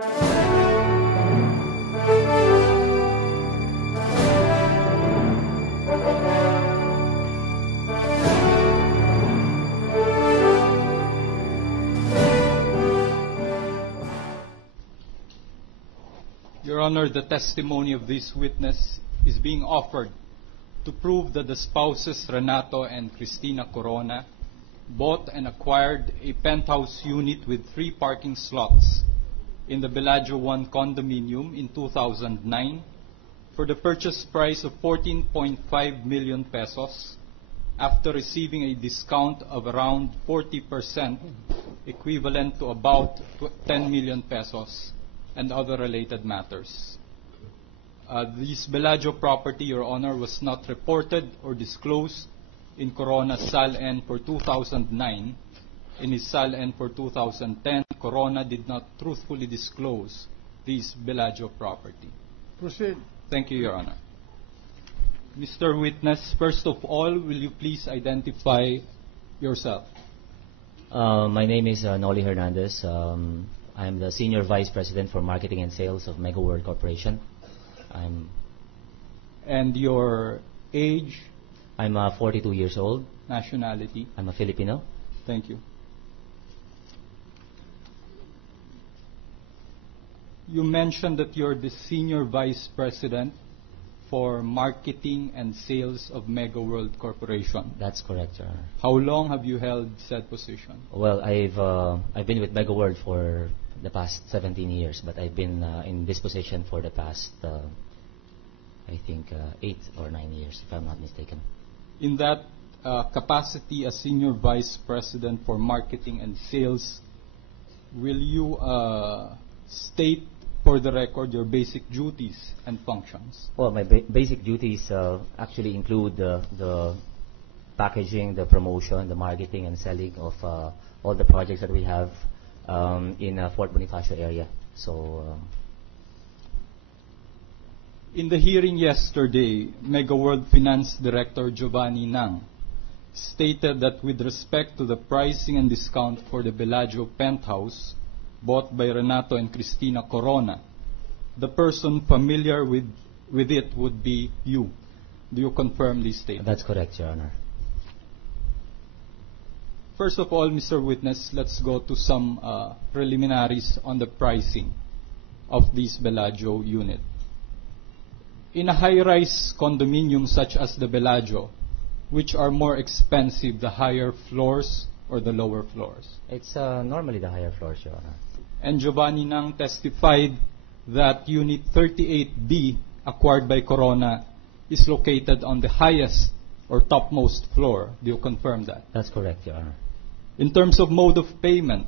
Your Honor, the testimony of this witness is being offered to prove that the spouses Renato and Cristina Corona bought and acquired a penthouse unit with 3 parking slots in the Bellagio 1 condominium in 2009 for the purchase price of 14.5 million pesos after receiving a discount of around 40%, equivalent to about 10 million pesos, and other related matters. This Bellagio property, Your Honor, was not reported or disclosed in Corona's SAL-N for 2009. In his SAL-N for 2010, Corona did not truthfully disclose this Bellagio property. Proceed. Thank you, Your Honor. Mr. Witness, first of all, will you please identify yourself? My name is Noli Hernandez. I'm the Senior Vice President for Marketing and Sales of Mega World Corporation. And your age? I'm 42 years old. Nationality? I'm a Filipino. Thank you. You mentioned that you're the Senior Vice President for Marketing and Sales of Mega World Corporation. That's correct, Your Honor. How long have you held said position? Well, I've been with Mega World for the past 17 years, but I've been in this position for the past, I think, 8 or 9 years, if I'm not mistaken. In that capacity as Senior Vice President for Marketing and Sales, will you state for the record your basic duties and functions? Well, my basic duties actually include the packaging, the promotion, the marketing and selling of all the projects that we have in Fort Bonifacio area. So, in the hearing yesterday, Mega World Finance Director Giovanni Nang stated that with respect to the pricing and discount for the Bellagio penthouse bought by Renato and Cristina Corona, the person familiar with it would be you. Do you confirm this statement? That's correct, Your Honor. First of all, Mr. Witness, let's go to some preliminaries on the pricing of this Bellagio unit. In a high-rise condominium such as the Bellagio, which are more expensive, the higher floors or the lower floors? It's normally the higher floors, Your Honor. And Giovanni Nang testified that Unit 38B, acquired by Corona, is located on the highest or topmost floor. Do you confirm that? That's correct, Your Honor. In terms of mode of payment,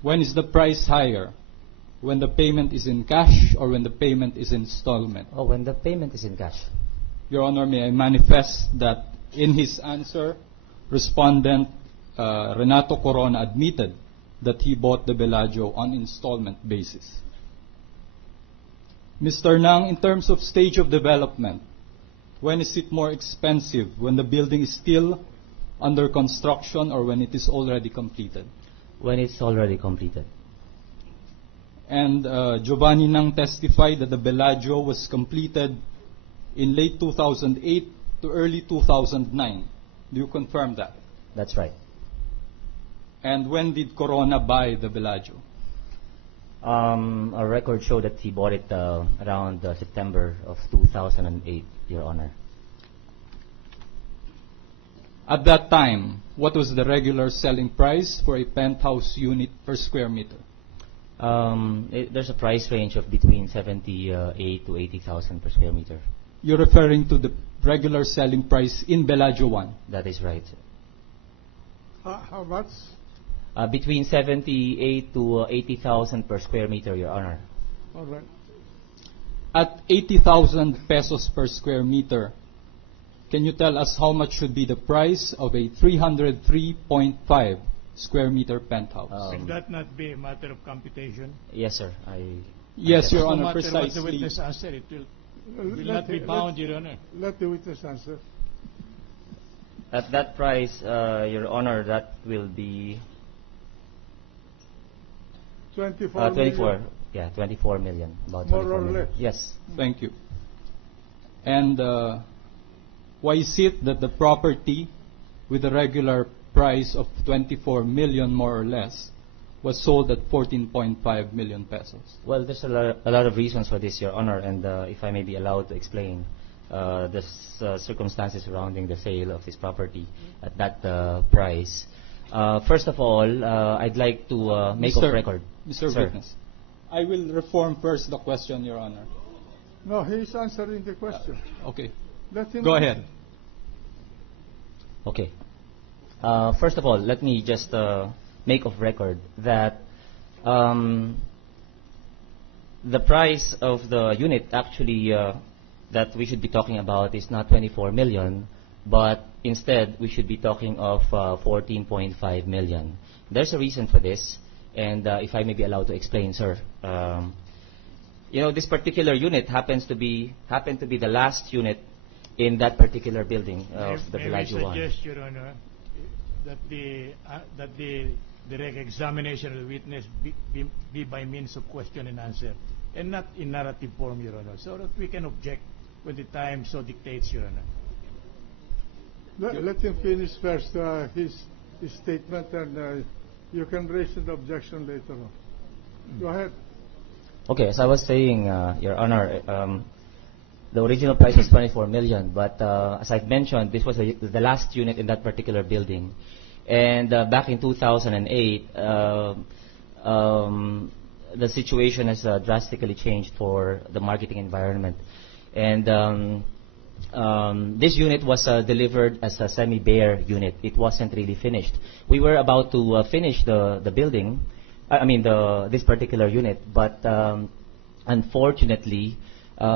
when is the price higher? When the payment is in cash or when the payment is installment? Oh, when the payment is in cash. Your Honor, may I manifest that in his answer, respondent Renato Corona admitted that he bought the Bellagio on installment basis. Mr. Nang, in terms of stage of development, when is it more expensive? When the building is still under construction or when it is already completed? When it's already completed. And Giovanni Nang testified that the Bellagio was completed in late 2008 to early 2009. Do you confirm that? That's right. And when did Corona buy the Bellagio? Our records show that he bought it around September of 2008, Your Honor. At that time, what was the regular selling price for a penthouse unit per square meter? There's a price range of between 78 to 80,000 per square meter. You're referring to the regular selling price in Bellagio 1? That is right. How much? Between 78 to 80,000 per square meter, Your Honor. All right. At 80,000 pesos per square meter, can you tell us how much should be the price of a 303.5 square meter penthouse? Will that not be a matter of computation? Yes, sir. Yes, Your No Honor, matter what the precisely. witness answer, it will not be bound, Your Honor. Let the witness answer. At that price, Your Honor, that will be 24. 24. Yeah, 24 million, about More 24 or million. less. Yes. Thank you. And why is it that the property with a regular price of 24 million more or less was sold at 14.5 million pesos? Well, there's a lot of reasons for this, Your Honor, and if I may be allowed to explain the circumstances surrounding the sale of this property at that price. First of all, I'd like to make off record. Mr. Sir. Witness, I will reform first the question, Your Honor. No, he's answering the question. Okay. Let him Go answer. ahead. Okay. First of all, let me just make of record that the price of the unit actually that we should be talking about is not 24 million, but instead we should be talking of 14.5 million. There's a reason for this, and if I may be allowed to explain, sir. You know, this particular unit happened to be the last unit in that particular building of the May we Villaggio One. suggest, Your Honor, that the direct examination of the witness be by means of question and answer, and not in narrative form, Your Honor, so that we can object when the time so dictates, Your Honor. Let him finish first his statement, and you can raise an objection later on. Go ahead. Okay, as I was saying, Your Honor, the original price was 24 million, but as I've mentioned, this was the last unit in that particular building. And back in 2008, the situation has drastically changed for the marketing environment. And this unit was delivered as a semi-bare unit. It wasn't really finished. We were about to finish the building, this particular unit, but unfortunately, there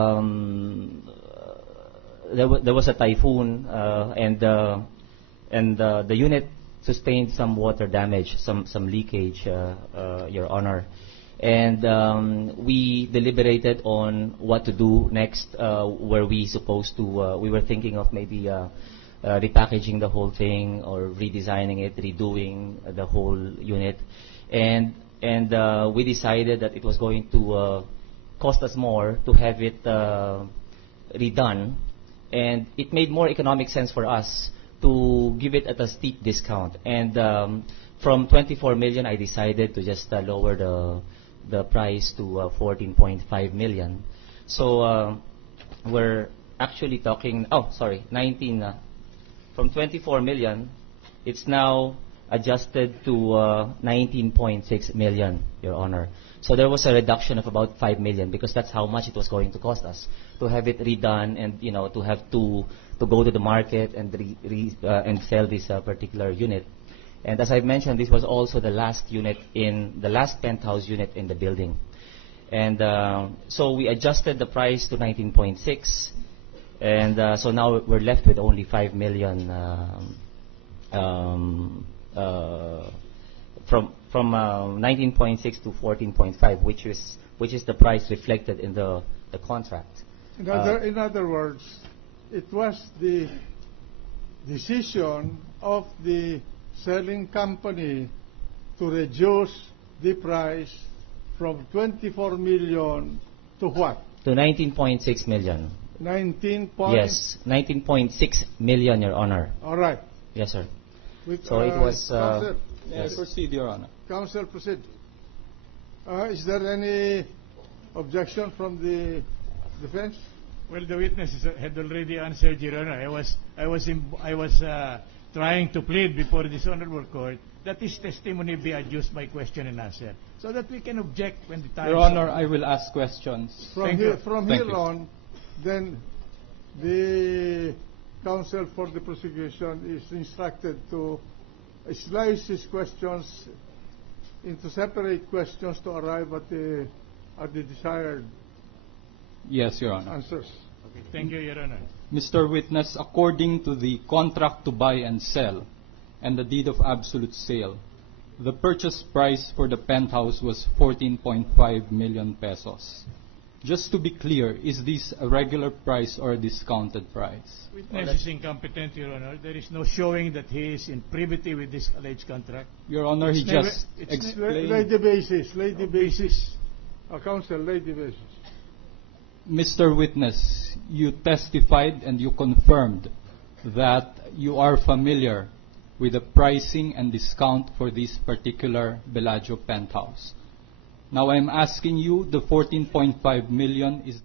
was a typhoon, and the unit sustained some water damage, some leakage, Your Honor. And we deliberated on what to do next. Were we supposed to? We were thinking of maybe repackaging the whole thing, or redesigning it, redoing the whole unit, and we decided that it was going to cost us more to have it redone, and it made more economic sense for us to give it at a steep discount. And from 24 million, I decided to just lower the price to 14.5 million. So we're actually talking, 19. From 24 million, it's now adjusted to 19.6 million, Your Honor. So there was a reduction of about 5 million, because that's how much it was going to cost us to have it redone, and to have to go to the market and and sell this particular unit. And as I mentioned, this was also the last penthouse unit in the building. And so we adjusted the price to 19.6, and so now we're left with only 5 million from 19.6 to 14.5, which is the price reflected in the contract. In other words, it was the decision of the selling company to reduce the price from 24 million to what? To 19.6 million. 19 Yes, 19.6 million, Your Honor. All right. Yes, sir. With, So it was. Counsel, Yes. Proceed, Your Honor. Counsel, proceed. Is there any objection from the defense? Well, the witnesses had already answered, Your Honor. I was trying to plead before this honorable court that his testimony be adduced by question and answer, so that we can object when the time. Your Honor, I will ask questions. From Thank here you. on, then the counsel for the prosecution is instructed to slice his questions into separate questions to arrive at the desired Yes, Your Honor. answers. Okay, thank you, Your Honor. Mr. Witness, according to the contract to buy and sell and the deed of absolute sale, the purchase price for the penthouse was 14.5 million pesos. Just to be clear, is this a regular price or a discounted price? Witness is incompetent, Your Honor. There is no showing that he is in privity with this alleged contract. Your Honor, he It's never- just it's explained. Lay the basis. Counsel, Lady Basis. Mr. Witness, you testified and you confirmed that you are familiar with the pricing and discount for this particular Bellagio penthouse. Now I'm asking you, the 14.5 million is